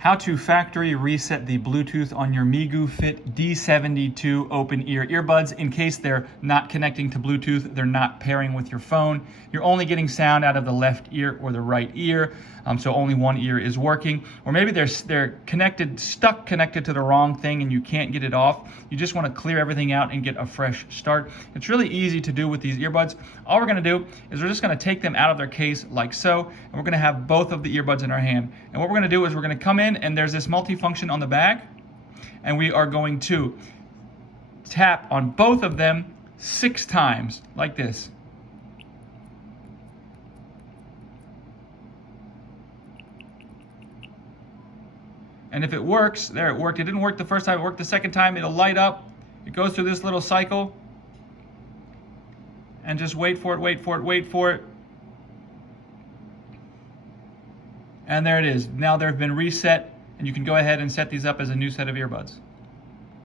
How to factory reset the Bluetooth on your Migoufit D-72 Open Ear earbuds in case they're not connecting to Bluetooth, they're not pairing with your phone. You're only getting sound out of the left ear or the right ear, so only one ear is working. Or maybe they're stuck connected to the wrong thing and you can't get it off. You just want to clear everything out and get a fresh start. It's really easy to do with these earbuds. All we're going to do is we're just going to take them out of their case like so, and we're going to have both of the earbuds in our hand. And what we're going to do is we're going to come in, and there's this multifunction on the back, and we are going to tap on both of them 6 times like this. And if it works, there it worked. It didn't work the first time, it worked the second time. It'll light up. It goes through this little cycle. And just wait for it, wait for it, wait for it. And there it is. Now they've been reset, and you can go ahead and set these up as a new set of earbuds.